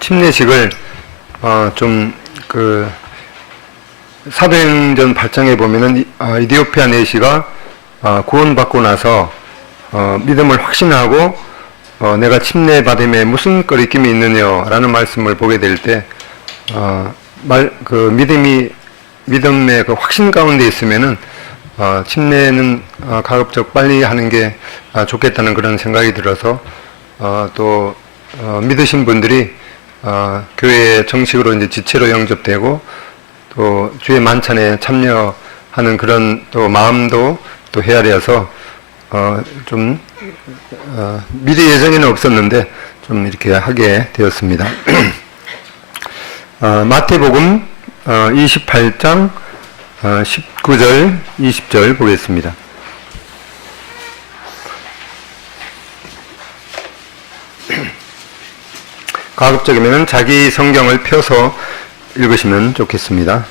침례식을 사도행전 8장에 보면은 이디오피아 내시가 구원받고 나서 믿음을 확신하고 내가 침례 받음에 무슨 거리낌이 있느냐라는 말씀을 보게 될 때 믿음의 그 확신 가운데 있으면은 침례는 가급적 빨리 하는 게 좋겠다는 그런 생각이 들어서 또 믿으신 분들이 교회에 정식으로 이제 지체로 영접되고 또 주의 만찬에 참여하는 그런 또 마음도 또 헤아려서 미리 예정에는 없었는데 좀 이렇게 하게 되었습니다. 마태복음 28장 19절 20절 보겠습니다. 가급적이면 자기 성경을 펴서 읽으시면 좋겠습니다.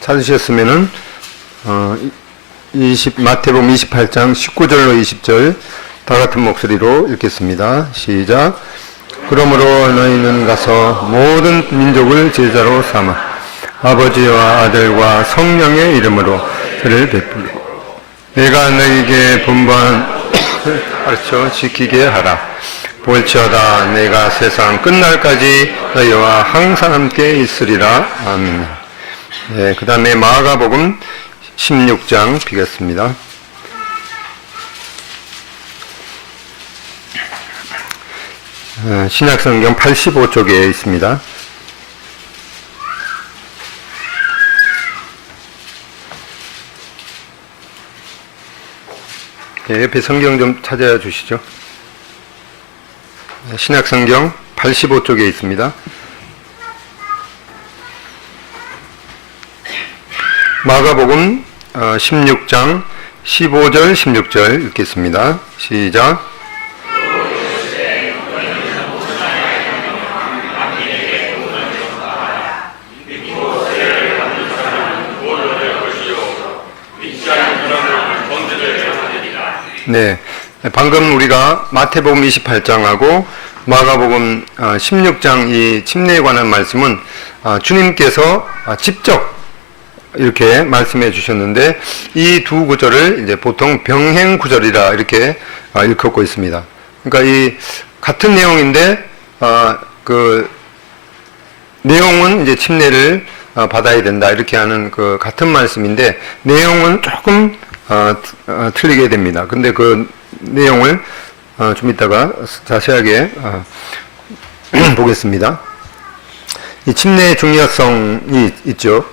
찾으셨으면은 마태복음 28장 19절로 20절 다 같은 목소리로 읽겠습니다. 시작. 그러므로 너희는 가서 모든 민족을 제자로 삼아 아버지와 아들과 성령의 이름으로 그를 베풀고 내가 너희에게 분부한 가르쳐 지키게 하라. 볼지어다 내가 세상 끝날까지 너희와 항상 함께 있으리라. 아멘. 네, 그 다음에 마가복음 16장 비겠습니다. 신약성경 85쪽에 있습니다. 네, 옆에 성경 좀 찾아 주시죠. 신약성경 85쪽에 있습니다. 마가복음 16장 15절 16절 읽겠습니다. 시작. 네, 방금 우리가 마태복음 28장하고 마가복음 16장 이 침례에 관한 말씀은 주님께서 직접 이렇게 말씀해 주셨는데 이 두 구절을 이제 보통 병행 구절이라 이렇게 일컫고 있습니다. 그러니까 이 같은 내용인데 그 내용은 이제 침례를 받아야 된다 이렇게 하는 그 같은 말씀인데 내용은 조금 틀리게 됩니다. 근데 그 내용을 좀 이따가 자세하게 보겠습니다. 이 침례의 중요성이 있죠.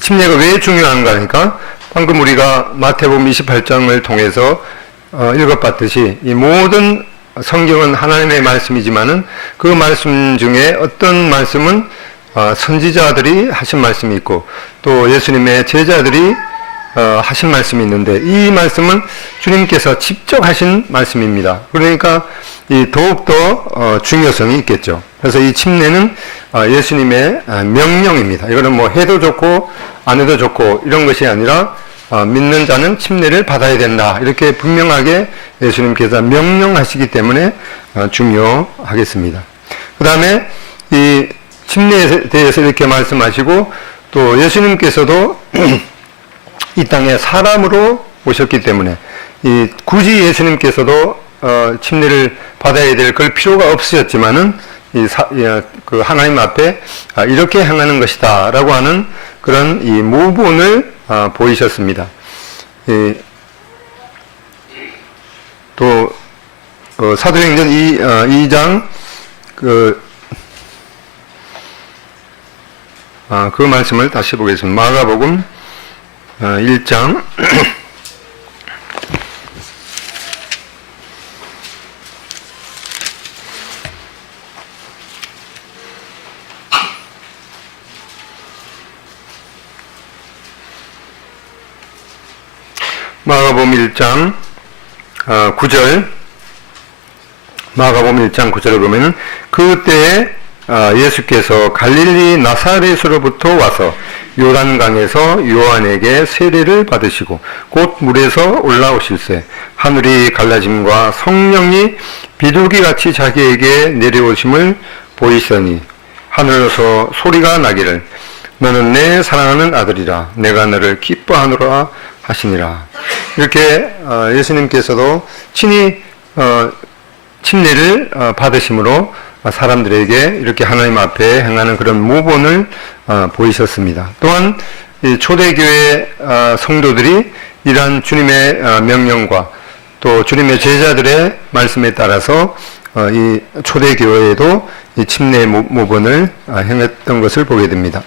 침례가 왜 중요한가 하니까 방금 우리가 마태복음 28장을 통해서 읽어봤듯이 이 모든 성경은 하나님의 말씀이지만은 그 말씀 중에 어떤 말씀은 선지자들이 하신 말씀이 있고 또 예수님의 제자들이 하신 말씀이 있는데 이 말씀은 주님께서 직접 하신 말씀입니다. 그러니까 이 더욱더 중요성이 있겠죠. 그래서 이 침례는 예수님의 명령입니다. 이거는 뭐 해도 좋고 안 해도 좋고 이런 것이 아니라 믿는 자는 침례를 받아야 된다. 이렇게 분명하게 예수님께서 명령하시기 때문에 중요하겠습니다. 그 다음에 이 침례에 대해서 이렇게 말씀하시고 또 예수님께서도 이 땅에 사람으로 오셨기 때문에 굳이 예수님께서도 침례를 받아야 될 그 필요가 없으셨지만은 그 하나님 앞에 이렇게 행하는 것이다라고 하는 그런 이 모본을 보이셨습니다. 또 사도행전 2장 그 말씀을 다시 보겠습니다. 마가복음 1장 마가복음 1장 9절 마가복음 1장 9절을 보면은 그때에 예수께서 갈릴리 나사렛으로부터 와서 요단강에서 요한에게 세례를 받으시고 곧 물에서 올라오실새 하늘이 갈라짐과 성령이 비둘기같이 자기에게 내려오심을 보이시더니 하늘에서 소리가 나기를 너는 내 사랑하는 아들이라 내가 너를 기뻐하노라 하시니라. 이렇게 예수님께서도 친히 침례를 받으심으로 사람들에게 이렇게 하나님 앞에 행하는 그런 모본을 보이셨습니다. 또한 초대교회 성도들이 이러한 주님의 명령과 또 주님의 제자들의 말씀에 따라서 이 초대교회에도 이 침례 모본을 행했던 것을 보게 됩니다.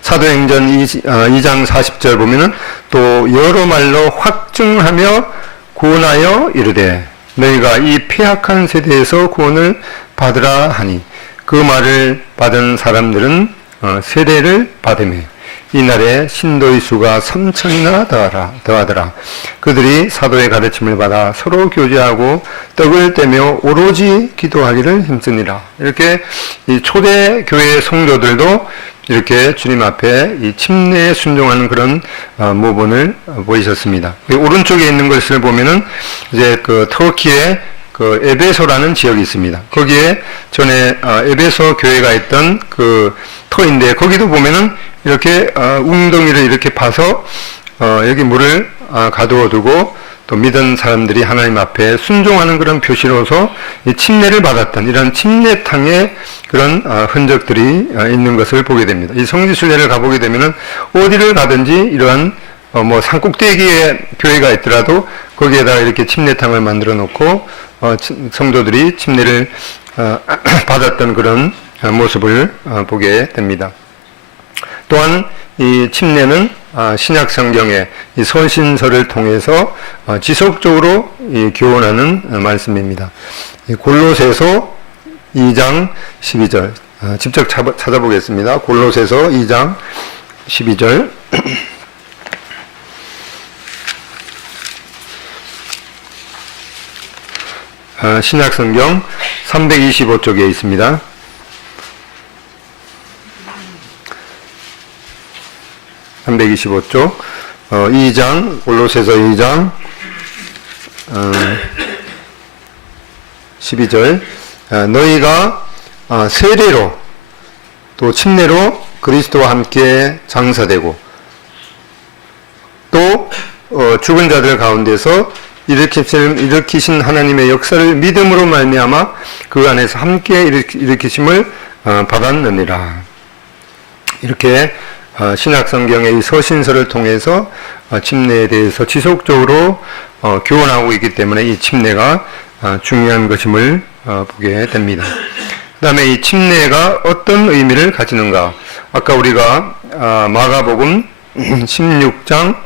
사도행전 2장 40절 보면은 또 여러 말로 확증하며 구원하여 이르되 너희가 이 폐악한 세대에서 구원을 받으라 하니 그 말을 받은 사람들은 세례를 받으며 이날에 신도의 수가 3,000이나 더하더라. 그들이 사도의 가르침을 받아 서로 교제하고 떡을 떼며 오로지 기도하기를 힘쓰니라. 이렇게 이 초대교회 성도들도 이렇게 주님 앞에 이 침례에 순종하는 그런 모본을 보이셨습니다. 오른쪽에 있는 것을 보면은 이제 그 터키의 그 에베소라는 지역이 있습니다. 거기에 전에 에베소 교회가 있던 그 터인데 거기도 보면은 이렇게 웅덩이를 이렇게 파서 여기 물을 가두어 두고 또 믿은 사람들이 하나님 앞에 순종하는 그런 표시로서 이 침례를 받았던 이런 침례탕의 그런 흔적들이 있는 것을 보게 됩니다. 이 성지순례를 가보게 되면은 어디를 가든지 이러한 뭐 산꼭대기에 교회가 있더라도 거기에다가 이렇게 침례탕을 만들어 놓고 성도들이 침례를 받았던 그런 모습을 보게 됩니다. 또한 이 침례는 신약 성경의 이 서신서를 통해서 지속적으로 교훈하는 말씀입니다. 골로새서 2장 12절 직접 찾아보겠습니다. 골로새서 2장 12절 신약 성경 325쪽에 있습니다. 325쪽 2장 골로새서 2장 12절 너희가 세례로 또 침례로 그리스도와 함께 장사되고 또 죽은 자들 가운데서 일으키신 하나님의 역사를 믿음으로 말미암아 그 안에서 함께 일으키심을 받았느니라. 이렇게 신약 성경의 이 서신서를 통해서 침례에 대해서 지속적으로 교훈하고 있기 때문에 이 침례가 중요한 것임을 보게 됩니다. 그 다음에 이 침례가 어떤 의미를 가지는가? 아까 우리가 마가복음 16장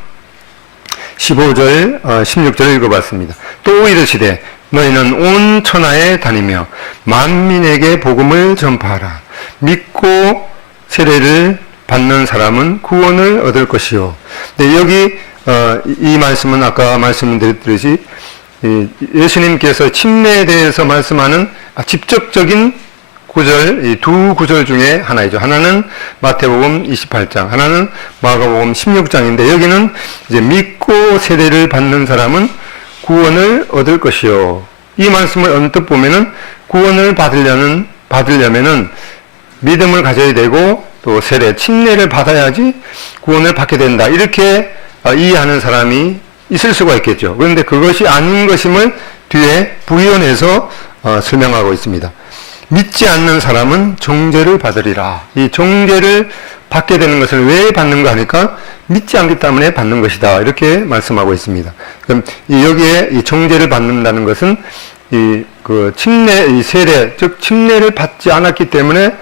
15절, 16절을 읽어봤습니다. 또 이르시되 너희는 온 천하에 다니며 만민에게 복음을 전파하라. 믿고 세례를 받는 사람은 구원을 얻을 것이요. 네, 여기 이 말씀은 아까 말씀드렸듯이 예수님께서 침례에 대해서 말씀하는 직접적인 구절, 이 두 구절 중에 하나이죠. 하나는 마태복음 28장, 하나는 마가복음 16장인데 여기는 이제 믿고 세례를 받는 사람은 구원을 얻을 것이요. 이 말씀을 언뜻 보면은 구원을 받으려면은 믿음을 가져야 되고 또 세례, 침례를 받아야지 구원을 받게 된다. 이렇게 이해하는 사람이 있을 수가 있겠죠. 그런데 그것이 아닌 것임을 뒤에 부연해서 설명하고 있습니다. 믿지 않는 사람은 정죄를 받으리라. 이 정죄를 받게 되는 것을 왜 받는가 하니까 믿지 않기 때문에 받는 것이다. 이렇게 말씀하고 있습니다. 그럼 여기에 이 정죄를 받는다는 것은 이 세례, 즉 침례를 받지 않았기 때문에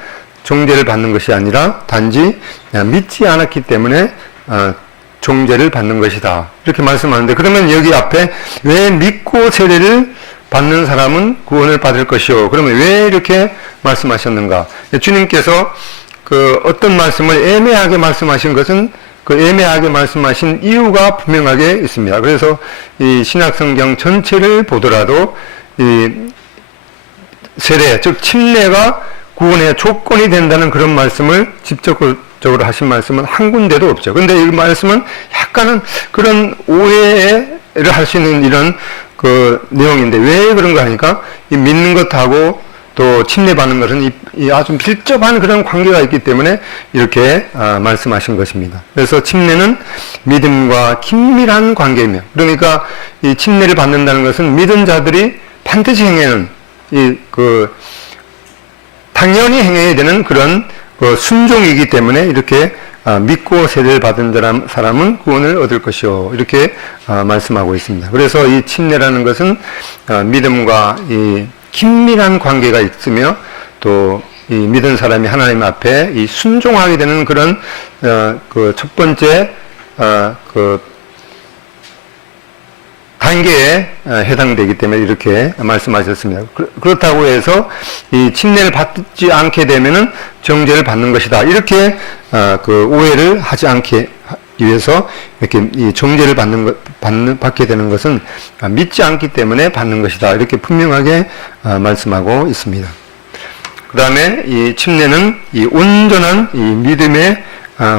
정죄를 받는 것이 아니라 단지 믿지 않았기 때문에 정죄를 받는 것이다. 이렇게 말씀하는데 그러면 여기 앞에 왜 믿고 세례를 받는 사람은 구원을 받을 것이요. 그러면 왜 이렇게 말씀하셨는가? 주님께서 어떤 말씀을 애매하게 말씀하신 것은 그 애매하게 말씀하신 이유가 분명하게 있습니다. 그래서 이 신약성경 전체를 보더라도 이 세례, 즉 침례가 구원의 조건이 된다는 그런 말씀을 적으로 하신 말씀은 한 군데도 없죠. 근데 이 말씀은 약간은 그런 오해를 할 수 있는 이런 그 내용인데 왜 그런가 하니까 이 믿는 것하고 또 침례받는 것은 이 아주 밀접한 그런 관계가 있기 때문에 이렇게 말씀하신 것입니다. 그래서 침례는 믿음과 긴밀한 관계이며, 그러니까 이 침례를 받는다는 것은 믿은 자들이 반드시 행하는 당연히 행해야 되는 그런 순종이기 때문에 이렇게 믿고 세례를 받은 사람은 구원을 얻을 것이요, 이렇게 말씀하고 있습니다. 그래서 이 침례라는 것은 믿음과 이 긴밀한 관계가 있으며 또 이 믿은 사람이 하나님 앞에 이 순종하게 되는 그런 그 첫 번째 그 단계에 해당되기 때문에 이렇게 말씀하셨습니다. 그렇다고 해서 이 침례를 받지 않게 되면은 정죄를 받는 것이다, 이렇게 그 오해를 하지 않게 위해서 이렇게 이 정죄를 받게 되는 것은 믿지 않기 때문에 받는 것이다, 이렇게 분명하게 말씀하고 있습니다. 그 다음에 이 침례는 이 온전한 이 믿음의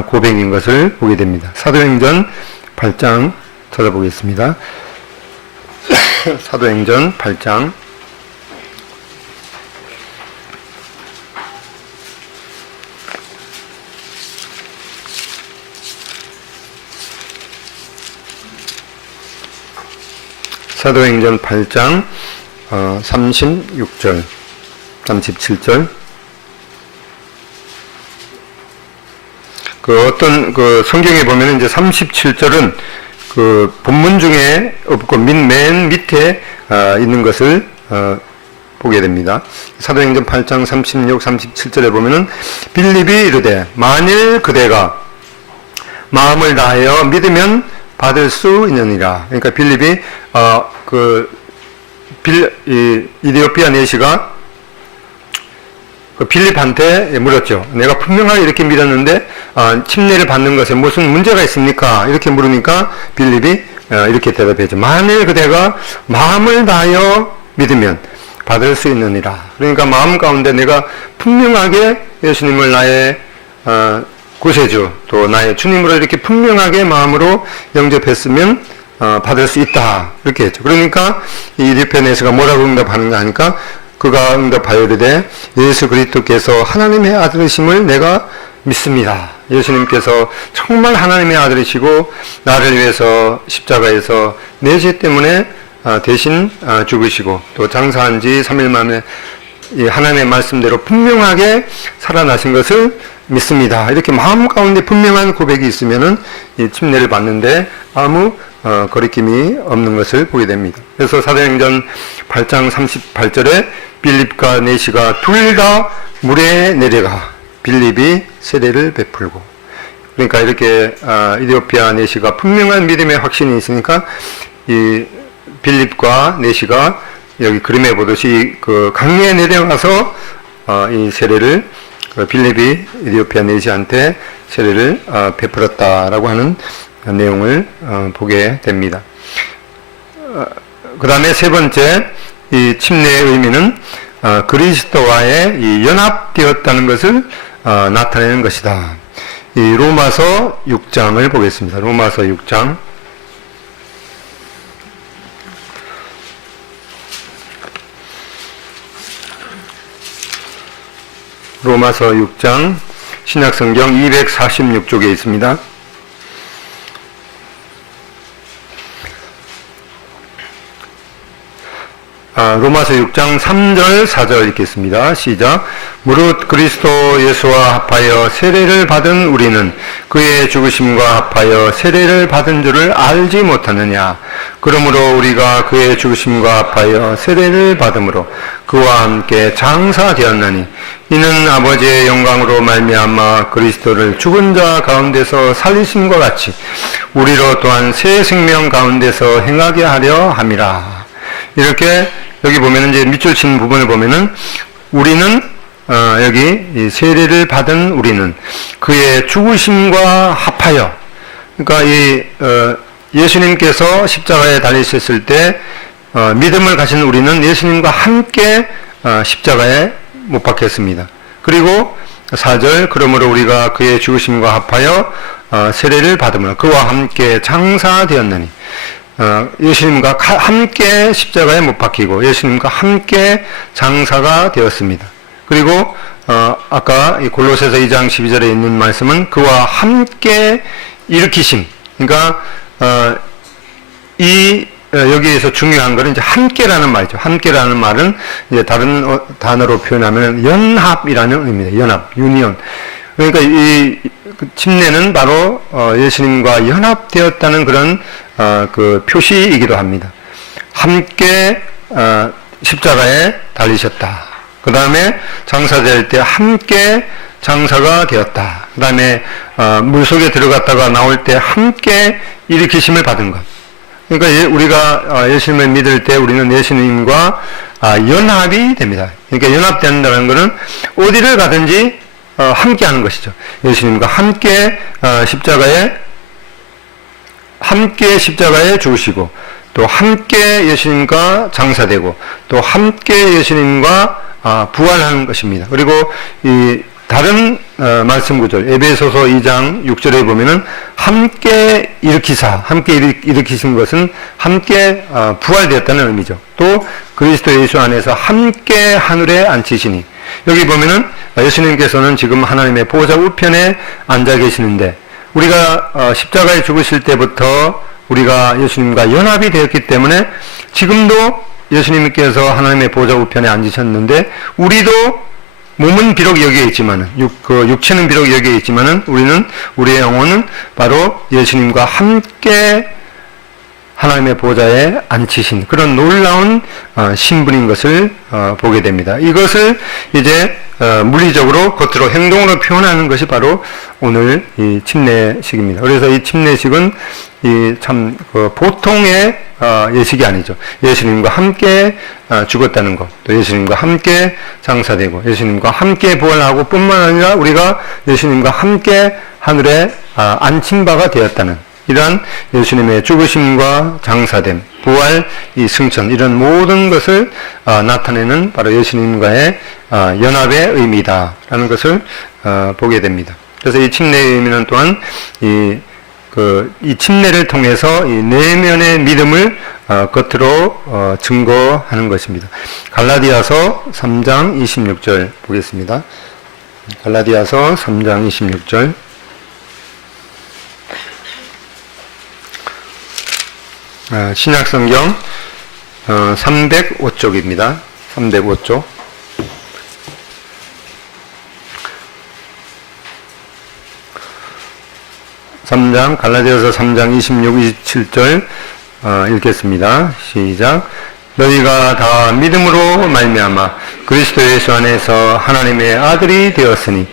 고백인 것을 보게 됩니다. 사도행전 8장 찾아보겠습니다. 사도행전 8장 사도행전 8장 36절 37절 그 어떤 그 성경에 보면 이제 37절은 그 본문 중에 없고 맨 밑에 있는 것을 보게 됩니다. 사도행전 8장 36, 37절에 보면은 빌립이 이르되 만일 그대가 마음을 다하여 믿으면 받을 수 있느니라. 그러니까 빌립이 이디오피아 내시가 그 빌립한테 물었죠. 내가 분명하게 이렇게 믿었는데 침례를 받는 것에 무슨 문제가 있습니까? 이렇게 물으니까 빌립이 이렇게 대답했죠. 만일 그대가 마음을 다하여 믿으면 받을 수 있느니라. 그러니까 마음 가운데 내가 분명하게 예수님을 나의 구세주 또 나의 주님으로 이렇게 분명하게 마음으로 영접했으면 받을 수 있다, 이렇게 했죠. 그러니까 이 리페네스가 뭐라고 응답하는가 하니까 그가 응답하여 이르되 예수 그리스도께서 하나님의 아들이심을 내가 믿습니다. 예수님께서 정말 하나님의 아들이시고 나를 위해서 십자가에서 내 죄 때문에 대신 죽으시고 또 장사한 지 3일 만에 이 하나님의 말씀대로 분명하게 살아나신 것을 믿습니다. 이렇게 마음 가운데 분명한 고백이 있으면은 이 침례를 받는데 아무 거리낌이 없는 것을 보게 됩니다. 그래서 사도행전 8장 38절에 빌립과 내시가 둘 다 물에 내려가 빌립이 세례를 베풀고, 그러니까 이렇게 이디오피아 내시가 분명한 믿음의 확신이 있으니까 이 빌립과 내시가 여기 그림에 보듯이 그 강에 내려가서 이 세례를 빌립이 이디오피아 내시한테 세례를 베풀었다라고 하는 내용을 보게 됩니다. 그 다음에 세 번째, 이 침례의 의미는 그리스도와의 이 연합되었다는 것을 나타내는 것이다. 이 로마서 6장을 보겠습니다. 로마서 6장 로마서 6장 신약성경 246쪽에 있습니다. 로마서 6장 3절 4절 읽겠습니다. 시작. 무릇 그리스도 예수와 합하여 세례를 받은 우리는 그의 죽으심과 합하여 세례를 받은 줄을 알지 못하느냐. 그러므로 우리가 그의 죽으심과 합하여 세례를 받음으로 그와 함께 장사되었나니 이는 아버지의 영광으로 말미암아 그리스도를 죽은 자 가운데서 살리심과 같이 우리로 또한 새 생명 가운데서 행하게 하려 함이라. 이렇게 여기 보면은 이제 밑줄 친 부분을 보면은 우리는 여기 이 세례를 받은 우리는 그의 죽으심과 합하여, 그러니까 이 예수님께서 십자가에 달리셨을 때 믿음을 가진 우리는 예수님과 함께 십자가에 못 박혔습니다. 그리고 4절 그러므로 우리가 그의 죽으심과 합하여 세례를 받음으로 그와 함께 장사되었느니 예수님과 함께 십자가에 못 박히고 예수님과 함께 장사가 되었습니다. 그리고 아까 골로새서 2장 12절에 있는 말씀은 그와 함께 일으키심. 그러니까 여기에서 중요한 것은 이제 함께라는 말이죠. 함께라는 말은 이제 다른 단어로 표현하면 연합이라는 의미입니다. 연합, 유니온. 그러니까 이 침례는 바로 예수님과 연합되었다는 그런 그 표시이기도 합니다. 함께 십자가에 달리셨다. 그 다음에 장사될 때 함께 장사가 되었다. 그 다음에 물속에 들어갔다가 나올 때 함께 일으키심을 받은 것. 그러니까 우리가 예수님을 믿을 때 우리는 예수님과 연합이 됩니다. 그러니까 연합된다는 것은 어디를 가든지 함께 하는 것이죠. 예수님과 함께 십자가에 죽으시고 또 함께 예수님과 장사되고 또 함께 예수님과 부활하는 것입니다. 그리고 이 다른 말씀 구절 에베소서 2장 6절에 보면은 함께 일으키신 것은 함께 부활되었다는 의미죠. 또 그리스도 예수 안에서 함께 하늘에 앉히시니 여기 보면은 예수님께서는 지금 하나님의 보좌 우편에 앉아 계시는데 우리가 십자가에 죽으실 때부터 우리가 예수님과 연합이 되었기 때문에 지금도 예수님께서 하나님의 보좌 우편에 앉으셨는데 우리도 몸은 비록 여기에 있지만은 육체는 비록 여기에 있지만은 우리의 영혼은 바로 예수님과 함께 하나님의 보좌에 앉히신 그런 놀라운 신분인 것을 보게 됩니다. 이것을 이제 물리적으로 겉으로 행동으로 표현하는 것이 바로 오늘 이 침례식입니다. 그래서 이 침례식은 이 참 보통의 예식이 아니죠. 예수님과 함께 죽었다는 것, 또 예수님과 함께 장사되고 예수님과 함께 부활하고 뿐만 아니라 우리가 예수님과 함께 하늘에 앉힌 바가 되었다는 이러한 예수님의 죽으심과 장사됨, 부활, 이 승천 이런 모든 것을 나타내는 바로 예수님과의 연합의 의미다라는 것을 보게 됩니다. 그래서 이 침례의 의미는 또한 이 침례를 통해서 이 내면의 믿음을 겉으로 증거하는 것입니다. 갈라디아서 3장 26절 보겠습니다. 갈라디아서 3장 26절 신약성경 305쪽입니다. 305쪽. 3장 갈라디아서 3장 26, 27절 읽겠습니다. 시작. 너희가 다 믿음으로 말미암아 그리스도 예수 안에서 하나님의 아들이 되었으니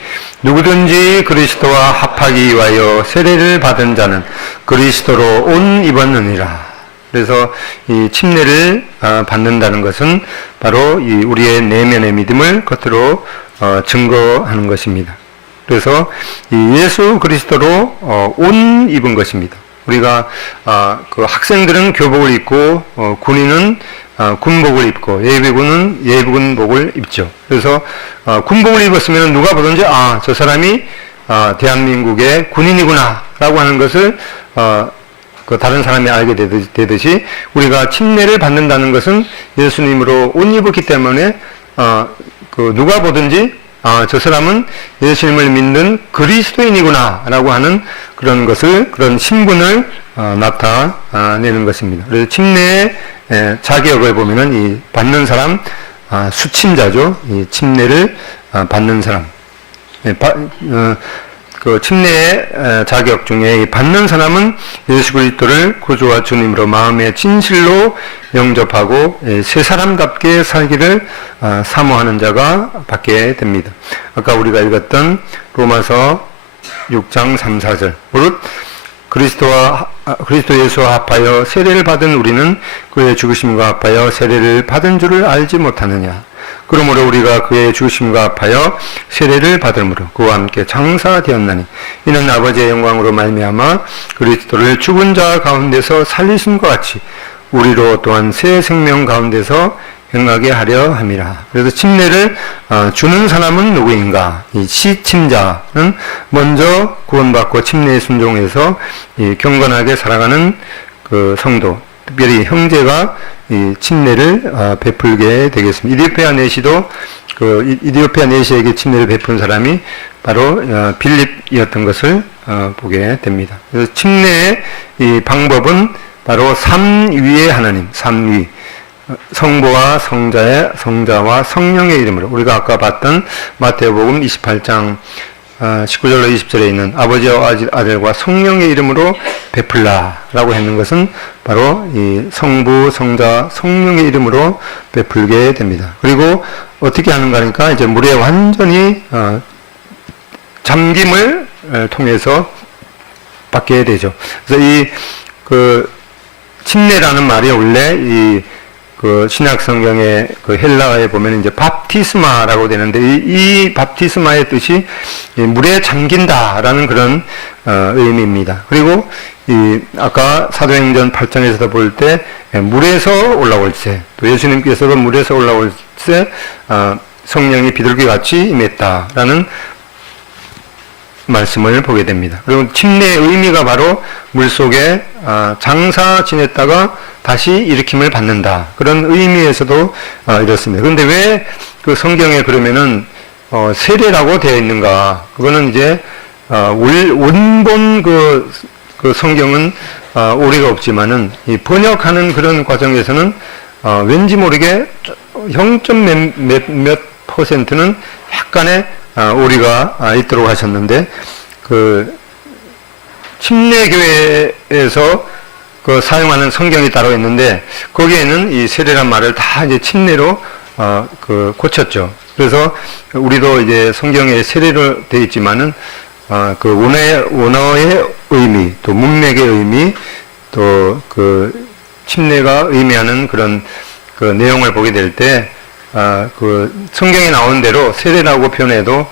누구든지 그리스도와 합하기 위하여 세례를 받은 자는 그리스도로 옷 입었느니라. 그래서 이 침례를 받는다는 것은 바로 이 우리의 내면의 믿음을 겉으로 증거하는 것입니다. 그래서 이 예수 그리스도로 옷 입은 것입니다. 우리가 그 학생들은 교복을 입고 군인은 군복을 입고 예비군은 예비군복을 입죠. 그래서 군복을 입었으면 누가 보든지 저 사람이 대한민국의 군인이구나라고 하는 것을 그 다른 사람이 알게 되듯이 우리가 침례를 받는다는 것은 예수님으로 옷 입었기 때문에 그 누가 보든지 저 사람은 예수님을 믿는 그리스도인이구나라고 하는 그런 것을 그런 신분을 나타내는 것입니다. 그래서 침례의 자격을 보면은 이 받는 사람 수침자죠. 이 침례를 받는 사람. 그 침례의 자격 중에 받는 사람은 예수 그리스도를 구주와 주님으로 마음의 진실로 영접하고 새 사람답게 살기를 사모하는 자가 받게 됩니다. 아까 우리가 읽었던 로마서 6장 3, 4절 무릇 그리스도 예수와 합하여 세례를 받은 우리는 그의 죽으심과 합하여 세례를 받은 줄을 알지 못하느냐. 그러므로 우리가 그의 죽으심과 합하여 세례를 받음으로 그와 함께 장사되었나니 이는 아버지의 영광으로 말미암아 그리스도를 죽은 자 가운데서 살리심과 같이 우리로 또한 새 생명 가운데서 행하게 하려 함이라. 그래서 침례를 주는 사람은 누구인가? 이 시침자는 먼저 구원받고 침례에 순종해서 이 경건하게 살아가는 그 성도, 특별히 형제가 이 침례를 베풀게 되겠습니다. 이디오피아 내시도 그 이디오피아 내시에게 침례를 베푼 사람이 바로 빌립이었던 것을 보게 됩니다. 그래서 침례의 이 방법은 바로 삼위의 하나님, 삼위, 성부와 성자와 성령의 이름으로, 우리가 아까 봤던 마태복음 28장 19절로 20절에 있는 아버지와 아들과 성령의 이름으로 베풀라라고 했는 것은 바로 이 성부, 성자, 성령의 이름으로 베풀게 됩니다. 그리고 어떻게 하는가 하니까 이제 물에 완전히 잠김을 통해서 받게 되죠. 그래서 이 그 침례라는 말이 원래 그 신약 성경의 그 헬라어에 보면 이제 밥티스마라고 되는데 이 밥티스마의 뜻이 물에 잠긴다라는 그런 의미입니다. 그리고 이 아까 사도행전 8장에서도 볼 때 물에서 올라올 때, 또 예수님께서도 물에서 올라올 때 성령이 비둘기 같이 임했다라는 말씀을 보게 됩니다. 그리고 침례의 의미가 바로 물속에 장사 지냈다가 다시 일으킴을 받는다. 그런 의미에서도 이렇습니다. 그런데 왜 그 성경에 그러면은 세례라고 되어 있는가? 그거는 이제 원본 그 성경은 오리가 없지만은 이 번역하는 그런 과정에서는 왠지 모르게 0.몇 %는 약간의 오리가 있도록 하셨는데, 그 침례교회에서 그 사용하는 성경이 따로 있는데 거기에는 이 세례란 말을 다 이제 침례로 그 고쳤죠. 그래서 우리도 이제 성경에 세례로 되어 있지만은 그 원어의 의미, 또 문맥의 의미, 또 그 침례가 의미하는 그런 그 내용을 보게 될 때 그 성경에 나온 대로 세례라고 표현해도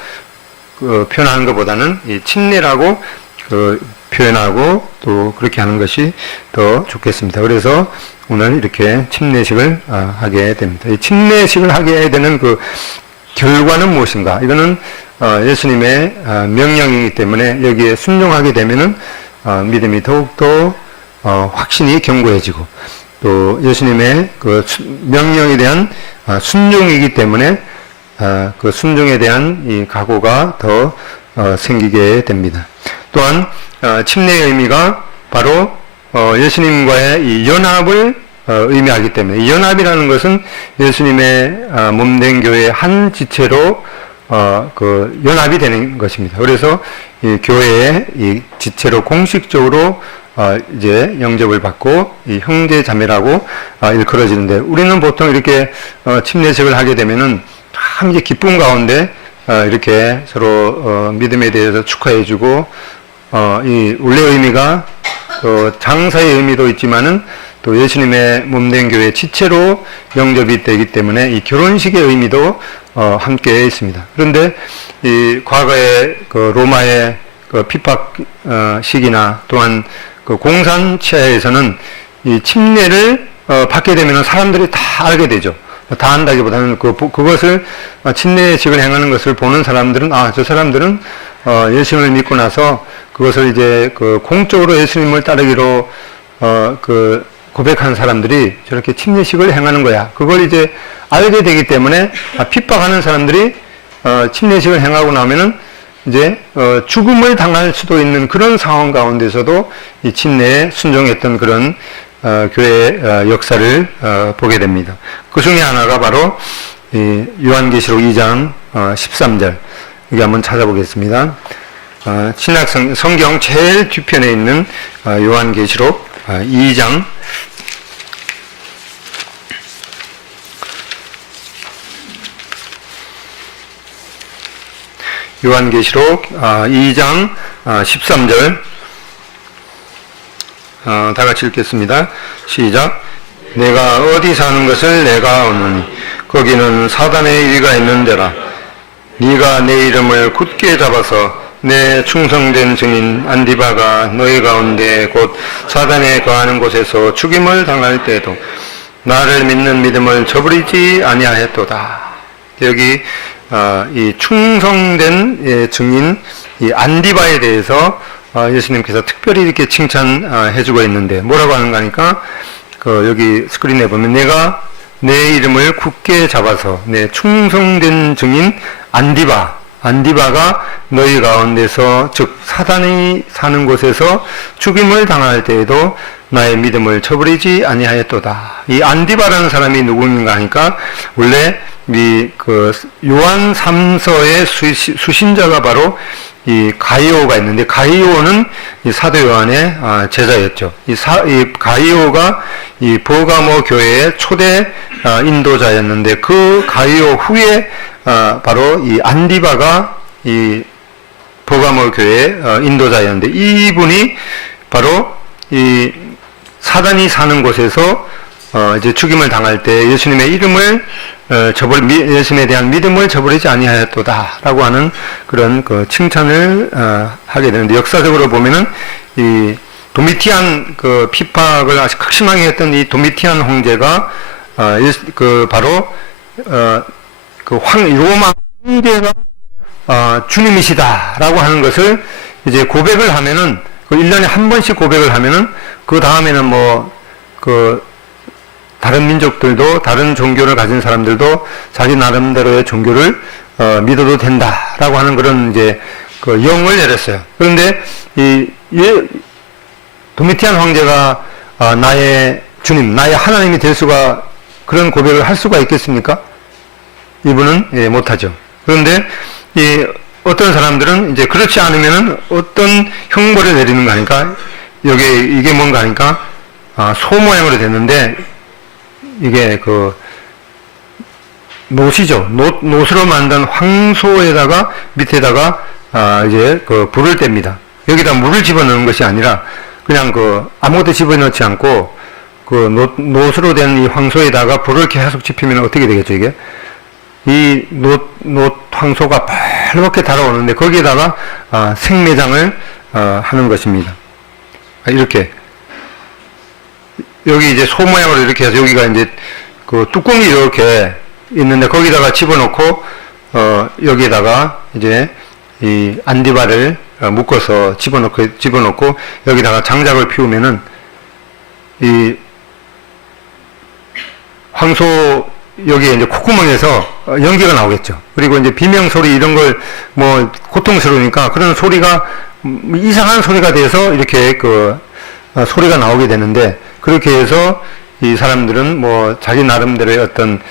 그 표현하는 것보다는 이 침례라고 그 표현하고 또 그렇게 하는 것이 더 좋겠습니다. 그래서 오늘 이렇게 침례식을 하게 됩니다. 이 침례식을 하게 되는 그 결과는 무엇인가? 이거는 예수님의 명령이기 때문에 여기에 순종하게 되면은 믿음이 더욱더 확신이 견고해지고, 또 예수님의 그 명령에 대한 순종이기 때문에 그 순종에 대한 이 각오가 더 생기게 됩니다. 또한 침례의 의미가 바로 예수님과의 이 연합을 의미하기 때문에, 이 연합이라는 것은 예수님의 몸된 교회의 한 지체로 그 연합이 되는 것입니다. 그래서 이 교회의 이 지체로 공식적으로 이제 영접을 받고 이 형제 자매라고 일컬어지는데, 우리는 보통 이렇게 침례식을 하게 되면은 참 이제 기쁨 가운데 이렇게 서로 믿음에 대해서 축하해주고, 이 원래 의미가 장사의 의미도 있지만은 또 예수님의 몸된 교회 지체로 영접이 되기 때문에 이 결혼식의 의미도 함께 있습니다. 그런데 이 과거의 그 로마의 그 핍박 시기나 또한 그 공산치하에서는 이 침례를 받게 되면 사람들이 다 알게 되죠. 다 안다기보다는 그것을 침례식을 행하는 것을 보는 사람들은 저 사람들은 예수님을 믿고 나서 그것을 이제 그 공적으로 예수님을 따르기로 그 고백한 사람들이 저렇게 침례식을 행하는 거야. 그걸 이제 알게 되기 때문에 핍박하는 사람들이 침례식을 행하고 나면은 이제 죽음을 당할 수도 있는 그런 상황 가운데서도 이 침례에 순종했던 그런 교회의 역사를 보게 됩니다. 그 중에 하나가 바로 이 요한계시록 2장 13절, 여기 한번 찾아보겠습니다. 신약 성경 제일 뒤편에 있는 요한계시록 2장 요한계시록 2장 13절 다 같이 읽겠습니다. 시작. 내가 어디 사는 것을 내가 아노니 거기는 사단의 위가 있는 데라. 네가 내 이름을 굳게 잡아서 내 충성된 증인 안디바가 너희 가운데 곧 사단에 거하는 곳에서 죽임을 당할 때에도 나를 믿는 믿음을 저버리지 아니하였도다. 여기 이 충성된 증인 이 안디바에 대해서 예수님께서 특별히 이렇게 칭찬해주고 있는데 뭐라고 하는가 하니까 여기 스크린에 보면 내가 내 이름을 굳게 잡아서 내 충성된 증인 안디바가 너희 가운데서 즉 사단이 사는 곳에서 죽임을 당할 때에도 나의 믿음을 저버리지 아니하였도다. 이 안디바라는 사람이 누구인가 하니까 원래 요한 3서의 수신자가 바로 이 가이오가 있는데 가이오는 이 사도 요한의 제자였죠. 이 가이오가 이 버가모 교회의 초대 인도자였는데 그 가이오 후에 바로 이 안디바가 이 버가모 교회의 인도자였는데 이분이 바로 이 사단이 사는 곳에서 이제 죽임을 당할 때 예수님의 이름을 예수님에 대한 믿음을 저버리지 아니하였도다라고 하는 그런 칭찬을 하게 되는데 역사적으로 보면은 이 도미티안 핍박을 아주 극심하게 했던 이 도미티안 황제가 바로 로마 황제가 주님이시다라고 하는 것을 이제 고백을 하면은 1년에 한 번씩 고백을 하면은 그 다음에는 다른 민족들도 다른 종교를 가진 사람들도 자기 나름대로의 종교를 믿어도 된다라고 하는 그런 이제 영을 내렸어요. 그런데 도미티안 황제가 나의 주님, 나의 하나님이 될 수가 그런 고백을 할 수가 있겠습니까? 이분은 못하죠. 그런데 어떤 사람들은 이제 그렇지 않으면은 어떤 형벌을 내리는 거 아니까 이게 뭔가 하니까 소 모양으로 됐는데 이게 노시죠. 노스로 만든 황소에다가 밑에다가 이제 불을 뗍니다. 여기다 물을 집어넣는 것이 아니라 그냥 아무것도 집어넣지 않고 노스로 된 이 황소에다가 불을 계속 지피면 어떻게 되겠죠, 이게? 이 황소가 빨갛게 달아오는데 거기에다가 생매장을 하는 것입니다. 이렇게 여기 이제 소 모양으로 이렇게 해서 여기가 이제 뚜껑이 이렇게 있는데 거기다가 집어넣고 여기에다가 이제 이 안디바를 묶어서 집어넣고 여기다가 장작을 피우면은 이 황소 여기에 이제 콧구멍에서 연기가 나오겠죠. 그리고 이제 비명 소리 이런 걸 고통스러우니까 그런 소리가 이상한 소리가 돼서 이렇게 소리가 나오게 되는데 그렇게 해서 이 사람들은 자기 나름대로의 어떤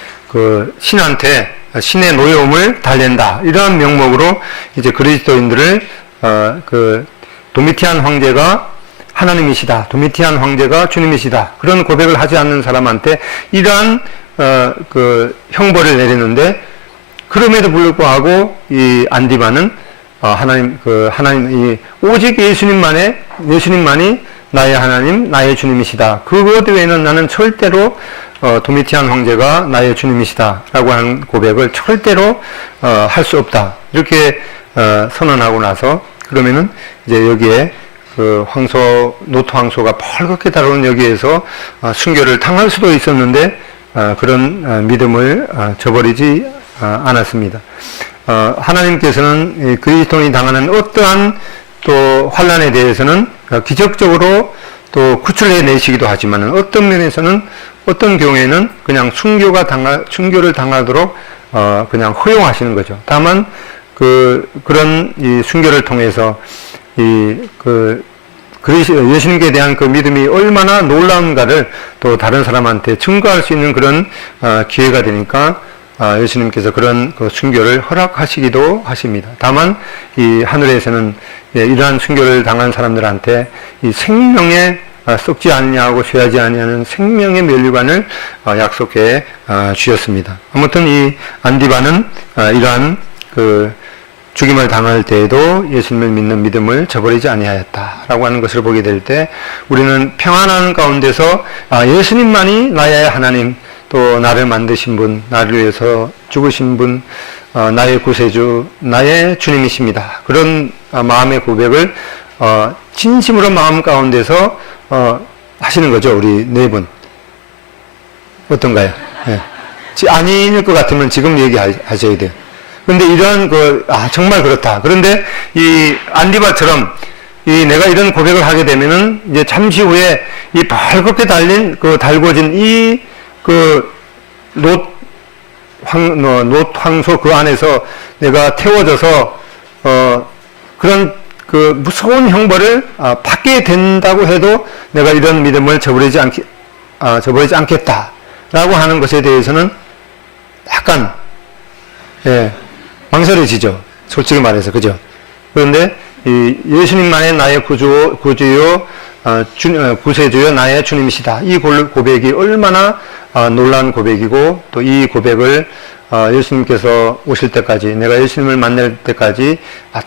신한테 신의 노여움을 달랜다 이러한 명목으로 이제 그리스도인들을 도미티안 황제가 하나님이시다, 도미티안 황제가 주님이시다 그런 고백을 하지 않는 사람한테 이러한 형벌을 내리는데 그럼에도 불구하고 이 안디바는 하나님 오직 예수님만이 나의 하나님, 나의 주님이시다. 그것 외에는 나는 절대로 도미티안 황제가 나의 주님이시다라고 하는 고백을 절대로 할 수 없다. 이렇게 선언하고 나서 그러면은 이제 여기에 노트 황소가 펄겋게 달아오는 여기에서 순교를 당할 수도 있었는데 그런 믿음을 저버리지 않았습니다. 하나님께서는 그리스도인이 당하는 어떠한 또 환난에 대해서는 기적적으로 또 구출해 내시기도 하지만 어떤 면에서는 어떤 경우에는 그냥 순교를 당하도록 그냥 허용하시는 거죠. 다만 그런 이 순교를 통해서 예수님께 대한 그 믿음이 얼마나 놀라운가를 또 다른 사람한테 증거할 수 있는 그런 기회가 되니까 예수님께서 그런 순교를 허락하시기도 하십니다. 다만 이 하늘에서는 이러한 순교를 당한 사람들한테 이 생명에 썩지 않냐고 쇠하지 아니하는 생명의 면류관을 약속해 주셨습니다. 아무튼 이 안디바는 이러한 죽임을 당할 때에도 예수님을 믿는 믿음을 저버리지 아니하였다라고 하는 것을 보게 될 때 우리는 평안한 가운데서 예수님만이 나의 하나님, 또 나를 만드신 분, 나를 위해서 죽으신 분, 나의 구세주, 나의 주님이십니다. 그런 마음의 고백을 진심으로 마음 가운데서 하시는 거죠. 우리 네 분. 어떤가요? 예. 아닐 것 같으면 지금 얘기하셔야 돼요. 근데 이런 정말 그렇다. 그런데 이 안디바처럼 내가 이런 고백을 하게 되면은 이제 잠시 후에 이 벌겋게 달궈진 황소 그 안에서 내가 태워져서 그런 무서운 형벌을 받게 된다고 해도 내가 이런 믿음을 저버리지 않겠다라고 하는 것에 대해서는 약간 망설여지죠. 솔직히 말해서 그죠. 그런데 이 예수님만의 나의 구주요 구세주요 나의 주님이시다. 이 고백이 얼마나 놀라운 고백이고 또 이 고백을 예수님께서 오실 때까지 내가 예수님을 만날 때까지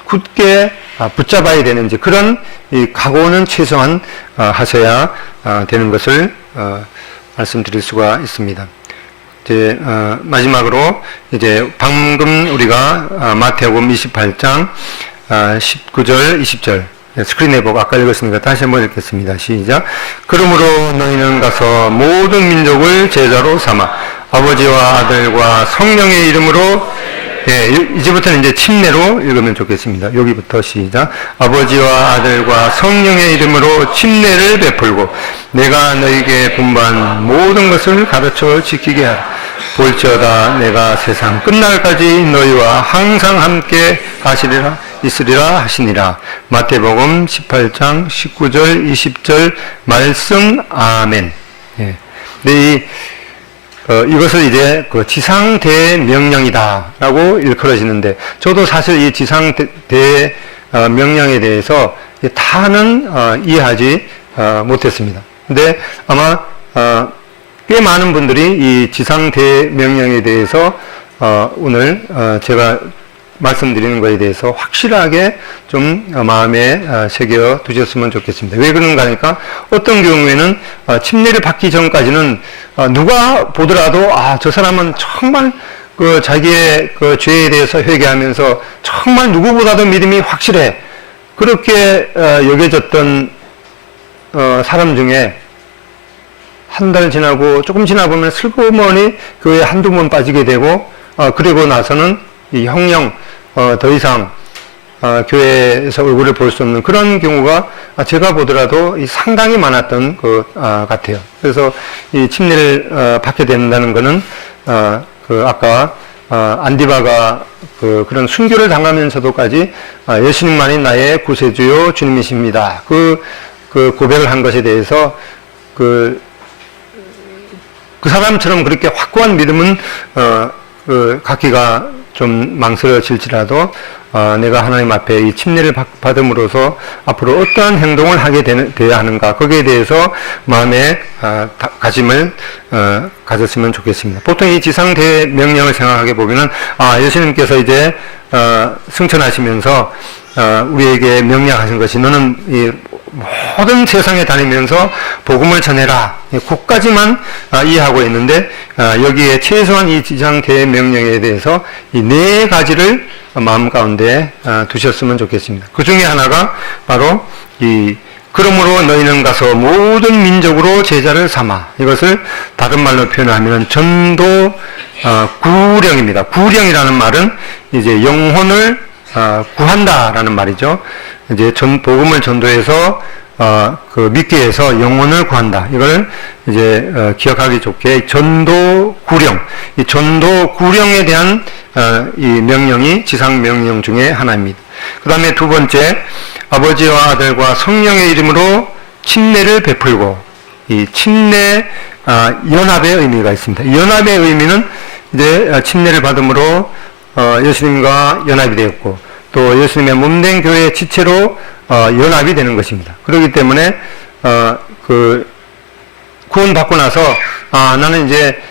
굳게 붙잡아야 되는지 그런 이 각오는 최소한 하셔야 되는 것을 말씀드릴 수가 있습니다. 이제 마지막으로 이제 방금 우리가 마태복음 28장 19절 20절 스크린에 보고 아까 읽었으니까 다시 한번 읽겠습니다. 시작. 그러므로 너희는 가서 모든 민족을 제자로 삼아 아버지와 아들과 성령의 이름으로 이제부터는 이제 침례로 읽으면 좋겠습니다. 여기부터 시작. 아버지와 아들과 성령의 이름으로 침례를 베풀고 내가 너희에게 분부한 모든 것을 가르쳐 지키게 하라. 볼지어다 내가 세상 끝날까지 너희와 항상 함께 있으리라 하시니라. 마태복음 18장 19절 20절 말씀. 아멘. 네, 이것을 이제 지상대명령이다라고 일컬어지는데 저도 사실 이 지상대명령에 대해서 다는 이해하지 못했습니다. 근데 아마 꽤 많은 분들이 이 지상대명령에 대해서 오늘 제가 말씀드리는 것에 대해서 확실하게 좀 마음에 새겨 두셨으면 좋겠습니다. 왜 그런가 하니까 어떤 경우에는 침례를 받기 전까지는 누가 보더라도 저 사람은 정말 자기의 죄에 대해서 회개하면서 정말 누구보다도 믿음이 확실해. 그렇게 여겨졌던 사람 중에 한 달 지나고 조금 지나보면 슬그머니 교회에 한두 번 빠지게 되고 그리고 나서는 이 형령 더 이상 교회에서 얼굴을 볼 수 없는 그런 경우가 제가 보더라도 상당히 많았던 것 같아요. 그래서 이 침례를 받게 된다는 것은 아까 안디바가 그런 순교를 당하면서도까지 예수님만이 나의 구세주요 주님이십니다. 그 고백을 한 것에 대해서 그 사람처럼 그렇게 확고한 믿음은 갖기가 좀 망설여질지라도 내가 하나님 앞에 이 침례를 받음으로써 앞으로 어떠한 행동을 하게 되어야 하는가 거기에 대해서 마음의 가짐을 가졌으면 좋겠습니다. 보통 이 지상대명령을 생각하게 보면은 예수님께서 이제 승천하시면서 우리에게 명령하신 것이 너는 이 모든 세상에 다니면서 복음을 전해라. 그까지만 이해하고 있는데 여기에 최소한 이 지상대명령에 대해서 이 네 가지를 마음 가운데 두셨으면 좋겠습니다. 그 중에 하나가 바로 그러므로 너희는 가서 모든 민족으로 제자를 삼아. 이것을 다른 말로 표현하면 전도 구령입니다. 구령이라는 말은 이제 영혼을 구한다라는 말이죠. 이제 복음을 전도해서 믿게 해서 영혼을 구한다. 이걸 이제 기억하기 좋게 전도 구령. 이 전도 구령에 대한 이 명령이 지상 명령 중에 하나입니다. 그 다음에 두 번째, 아버지와 아들과 성령의 이름으로 침례를 베풀고, 이 침례 연합의 의미가 있습니다. 연합의 의미는 이제 침례를 받음으로 예수님과 연합이 되었고 또 예수님의 몸된 교회의 지체로 연합이 되는 것입니다. 그렇기 때문에 구원받고 나서 나는 이제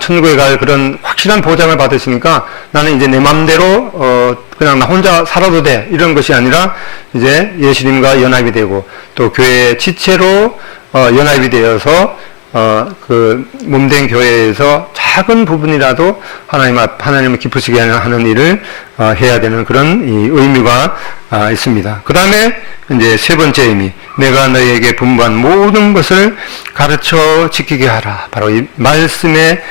천국에 갈 그런 확실한 보장을 받으시니까 나는 이제 내 맘대로 그냥 나 혼자 살아도 돼 이런 것이 아니라 이제 예수님과 연합이 되고 또 교회의 지체로 연합이 되어서 그 몸된 교회에서 작은 부분이라도 하나님을 기쁘시게 하는 일을 해야 되는 그런 이 의무가 있습니다. 그 다음에 이제 세 번째 의미, 내가 너희에게 분부한 모든 것을 가르쳐 지키게 하라. 바로 이 말씀의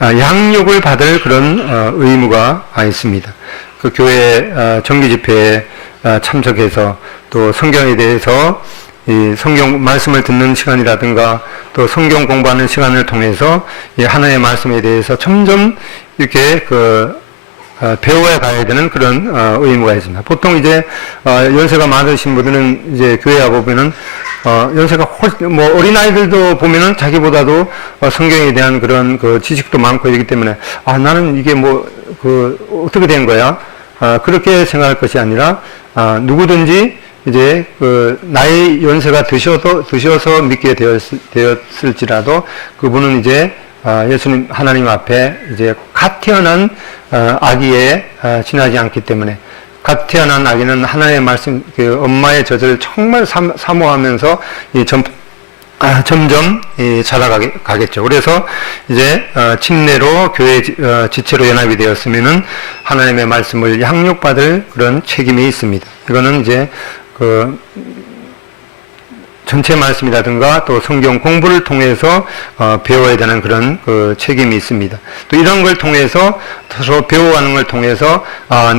양육을 받을 그런 의무가 있습니다. 그 교회 정기 집회에 참석해서 또 성경에 대해서 이 성경 말씀을 듣는 시간이라든가 또 성경 공부하는 시간을 통해서 이 하나님의 말씀에 대해서 점점 이렇게 배워야 가야 되는 그런 의무가 있습니다. 보통 이제 연세가 많으신 분들은 이제 교회 와 보면은 연세가 뭐 어린아이들도 보면은 자기보다도 성경에 대한 그런 그 지식도 많고 이러기 때문에 나는 이게 뭐 어떻게 된 거야? 그렇게 생각할 것이 아니라 누구든지 이제 나이 연세가 드셔서 믿게 되었을지라도 그분은 이제 예수님 하나님 앞에 이제 갓 태어난 아기에 지나지 않기 때문에 갓 태어난 아기는 하나님의 말씀 엄마의 젖을 정말 사모하면서 점점 자라가겠죠. 그래서 이제 침례로 교회 지체로 연합이 되었으면은 하나님의 말씀을 양육받을 그런 책임이 있습니다. 이거는 이제 전체 말씀이라든가 또 성경 공부를 통해서 배워야 되는 그런 책임이 있습니다. 또 이런 걸 통해서 서로 배워가는 걸 통해서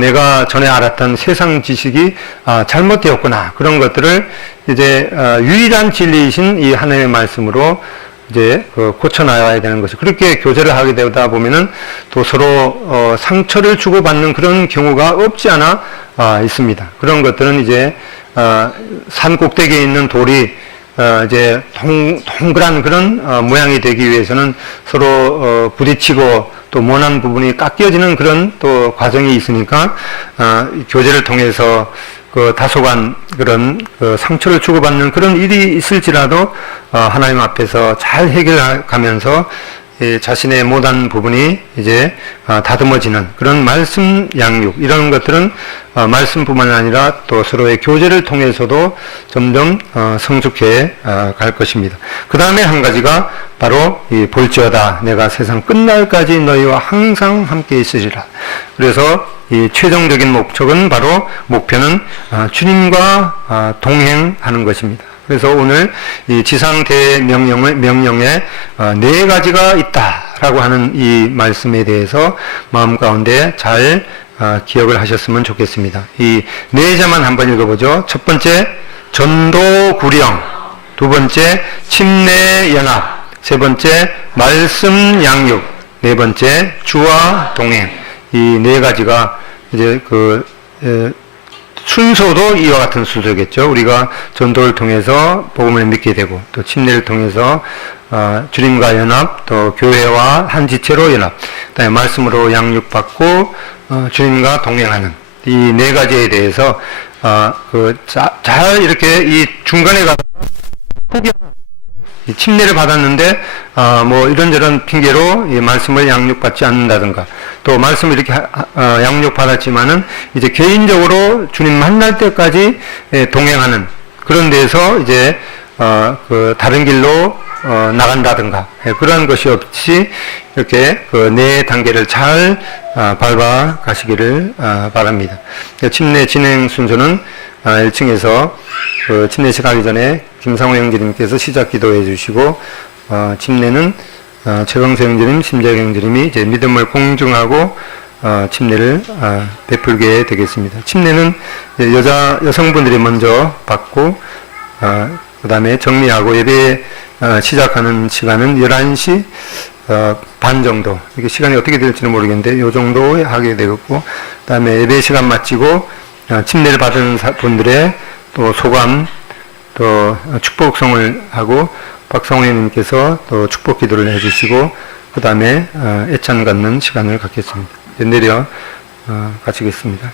내가 전에 알았던 세상 지식이 잘못되었구나, 그런 것들을 이제 유일한 진리이신 이 하나님의 말씀으로 이제 고쳐나가야 되는 것이, 그렇게 교제를 하게 되다 보면은 또 서로 상처를 주고받는 그런 경우가 없지 않아 있습니다. 그런 것들은 이제 산 꼭대기에 있는 돌이 이제 동그란 그런 모양이 되기 위해서는 서로 부딪히고 또 모난 부분이 깎여지는 그런 또 과정이 있으니까 교제를 통해서 다소간 그런 상처를 주고받는 그런 일이 있을지라도 하나님 앞에서 잘 해결하면서 자신의 못한 부분이 이제 다듬어지는 그런 말씀 양육, 이런 것들은 말씀뿐만 아니라 또 서로의 교제를 통해서도 점점 성숙해 갈 것입니다. 그 다음에 한 가지가 바로 이 볼지어다 내가 세상 끝날까지 너희와 항상 함께 있으리라. 그래서 이 최종적인 목표는 주님과 동행하는 것입니다. 그래서 오늘 이 지상 대명령에 네 가지가 있다라고 하는 이 말씀에 대해서 마음 가운데 잘 기억을 하셨으면 좋겠습니다. 이 네 자만 한번 읽어보죠. 첫 번째, 전도 구령. 두 번째, 침례 연합. 세 번째, 말씀 양육. 네 번째, 주와 동행. 이 네 가지가 이제 순서도 이와 같은 순서겠죠. 우리가 전도를 통해서 복음을 믿게 되고, 또 침례를 통해서 주님과 연합, 또 교회와 한 지체로 연합, 그다음에 말씀으로 양육받고 주님과 동행하는 이 네 가지에 대해서 잘 이렇게 이 중간에 가서 포기하는, 이 침례를 받았는데 뭐 이런저런 핑계로 이 말씀을 양육받지 않는다든가, 또 말씀을 이렇게 양육받았지만은 이제 개인적으로 주님 만날 때까지 동행하는 그런 데서 이제 다른 길로 나간다든가, 그런 것이 없이 이렇게 네 단계를 잘 밟아 가시기를 바랍니다. 침례 진행 순서는 1층에서 침례식 하기 전에 김상호 형제님께서 시작 기도해 주시고, 침례는 최강수 형제님, 심재혁 형제님이 이제 믿음을 공증하고 침례를 베풀게 되겠습니다. 침례는 여성분들이 먼저 받고, 그 다음에 정리하고 예배 시작하는 시간은 11시 반 정도, 이게 시간이 어떻게 될지는 모르겠는데 요 정도에 하게 되겠고, 그 다음에 예배 시간 마치고 침례를 받은 분들의 또 소감, 또 축복성을 하고 박성우님께서 또 축복 기도를 해주시고, 그 다음에 애찬 갖는 시간을 갖겠습니다. 내려 가시겠습니다.